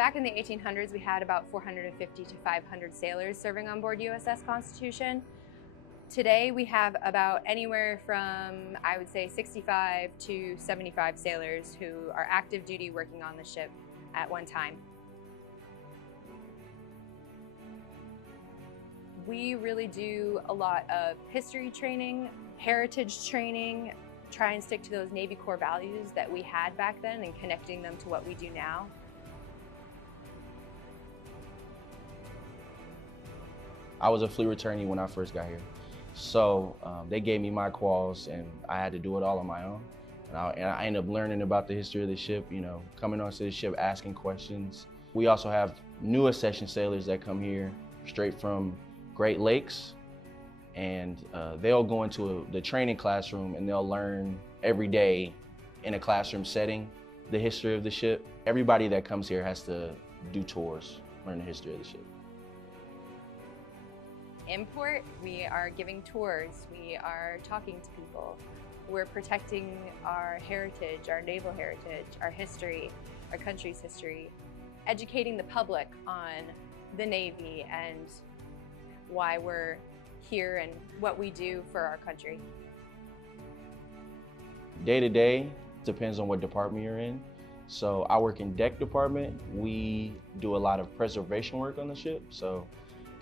Back in the 1800s, we had about 450 to 500 sailors serving on board USS Constitution. Today, we have about anywhere from, I would say, 65 to 75 sailors who are active duty working on the ship at one time. We really do a lot of history training, heritage training, try and stick to those Navy core values that we had back then and connecting them to what we do now. I was a fleet returnee when I first got here. So they gave me my quals and I had to do it all on my own. And I ended up learning about the history of the ship, you know, coming onto the ship, asking questions. We also have new accession sailors that come here straight from Great Lakes, and they'll go into the training classroom and they'll learn every day in a classroom setting the history of the ship. Everybody that comes here has to do tours, learn the history of the ship. Import, we are giving tours, we are talking to people, we're protecting our heritage, our naval heritage, our history, our country's history, educating the public on the Navy and why we're here and what we do for our country. Day to day, depends on what department you're in. So I work in deck department. We do a lot of preservation work on the ship. So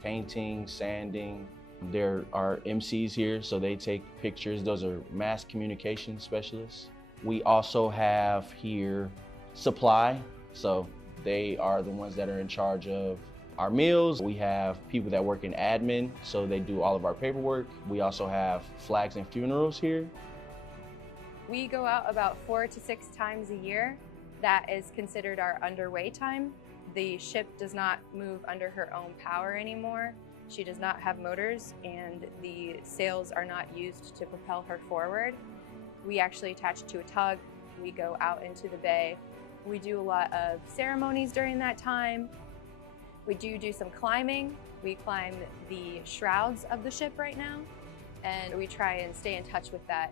painting, sanding. There are MCs here, so they take pictures. Those are mass communication specialists. We also have here supply. So they are the ones that are in charge of our meals. We have people that work in admin, so they do all of our paperwork. We also have flags and funerals here. We go out about 4 to 6 times a year. That is considered our underway time. The ship does not move under her own power anymore. She does not have motors, and the sails are not used to propel her forward. We actually attach to a tug. We go out into the bay. We do a lot of ceremonies during that time. We do some climbing. We climb the shrouds of the ship right now, and we try and stay in touch with that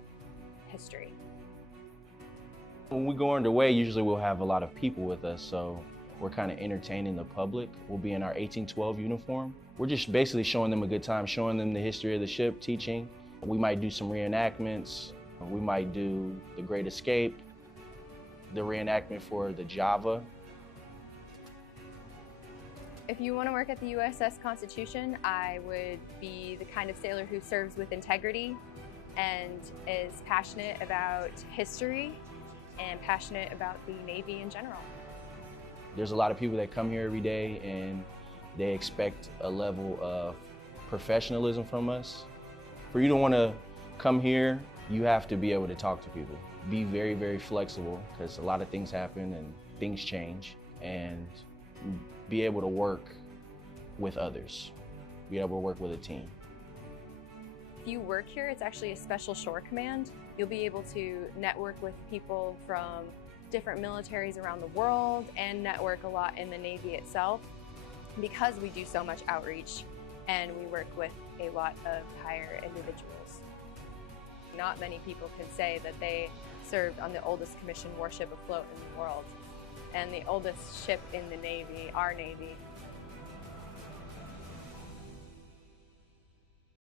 history. When we go underway, usually we'll have a lot of people with us, so we're kind of entertaining the public. We'll be in our 1812 uniform. We're just basically showing them a good time, showing them the history of the ship, teaching. We might do some reenactments. We might do the Great Escape, the reenactment for the Java. If you want to work at the USS Constitution, I would be the kind of sailor who serves with integrity and is passionate about history and passionate about the Navy in general. There's a lot of people that come here every day and they expect a level of professionalism from us. For you to want to come here, you have to be able to talk to people. Be very, very flexible, because a lot of things happen and things change, and be able to work with others, be able to work with a team. If you work here, it's actually a special shore command. You'll be able to network with people from different militaries around the world and network a lot in the Navy itself, because we do so much outreach and we work with a lot of higher individuals. Not many people can say that they served on the oldest commissioned warship afloat in the world and the oldest ship in the Navy, our Navy,